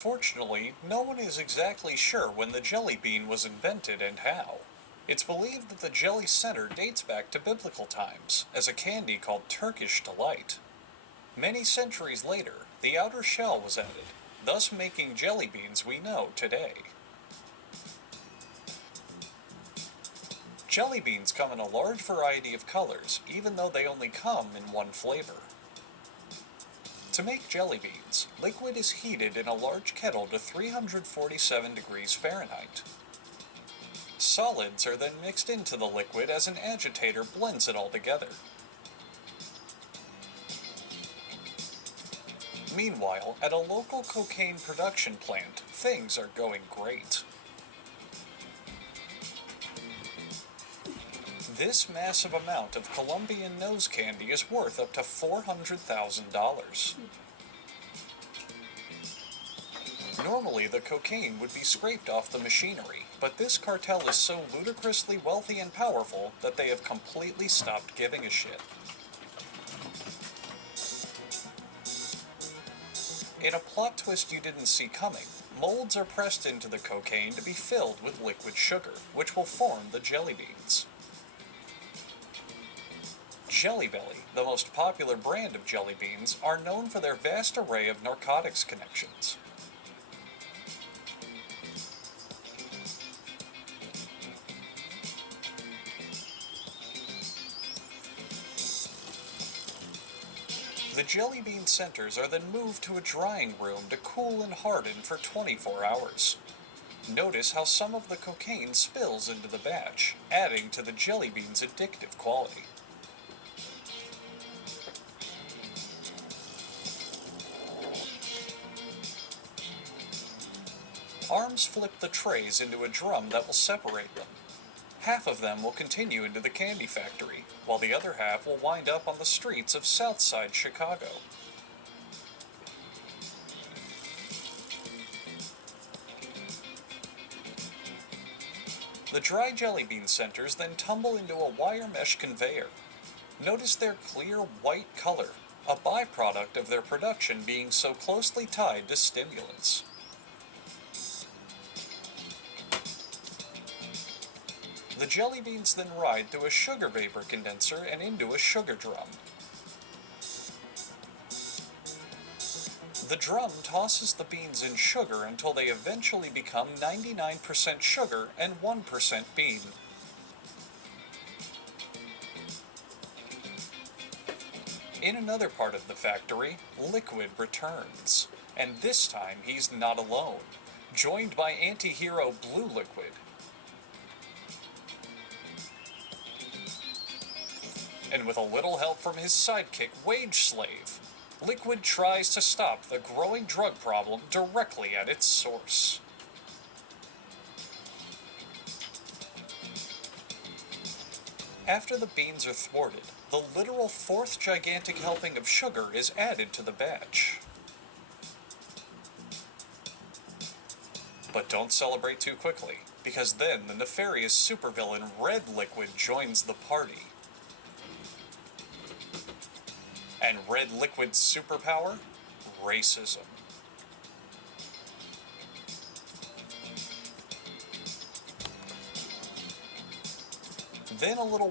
Fortunately, no one is exactly sure when the jelly bean was invented and how. It's believed that the jelly center dates back to biblical times, as a candy called Turkish delight. Many centuries later, the outer shell was added, thus making jelly beans we know today. Jelly beans come in a large variety of colors, even though they only come in one flavor. To make jelly beans, liquid is heated in a large kettle to 347 degrees Fahrenheit. Solids are then mixed into the liquid as an agitator blends it all together. Meanwhile, at a local cocaine production plant, things are going great. This massive amount of Colombian nose candy is worth up to $400,000. Normally, the cocaine would be scraped off the machinery, but this cartel is so ludicrously wealthy and powerful that they have completely stopped giving a shit. In a plot twist you didn't see coming, molds are pressed into the cocaine to be filled with liquid sugar, which will form the jelly beans. Jelly Belly, the most popular brand of jelly beans, are known for their vast array of narcotics connections. The jelly bean centers are then moved to a drying room to cool and harden for 24 hours. Notice how some of the cocaine spills into the batch, adding to the jelly bean's addictive quality. Arms flip the trays into a drum that will separate them. Half of them will continue into the candy factory, while the other half will wind up on the streets of Southside Chicago. The dry jelly bean centers then tumble into a wire mesh conveyor. Notice their clear white color, a byproduct of their production being so closely tied to stimulants. The jelly beans then ride through a sugar vapor condenser and into a sugar drum. The drum tosses the beans in sugar until they eventually become 99% sugar and 1% bean. In another part of the factory, Liquid returns. And this time he's not alone, joined by anti-hero Blue Liquid. And with a little help from his sidekick, Wage Slave, Liquid tries to stop the growing drug problem directly at its source. After the beans are thwarted, the literal fourth gigantic helping of sugar is added to the batch. But don't celebrate too quickly, because then the nefarious supervillain Red Liquid joins the party. And Red Liquid's superpower? Racism. Then a little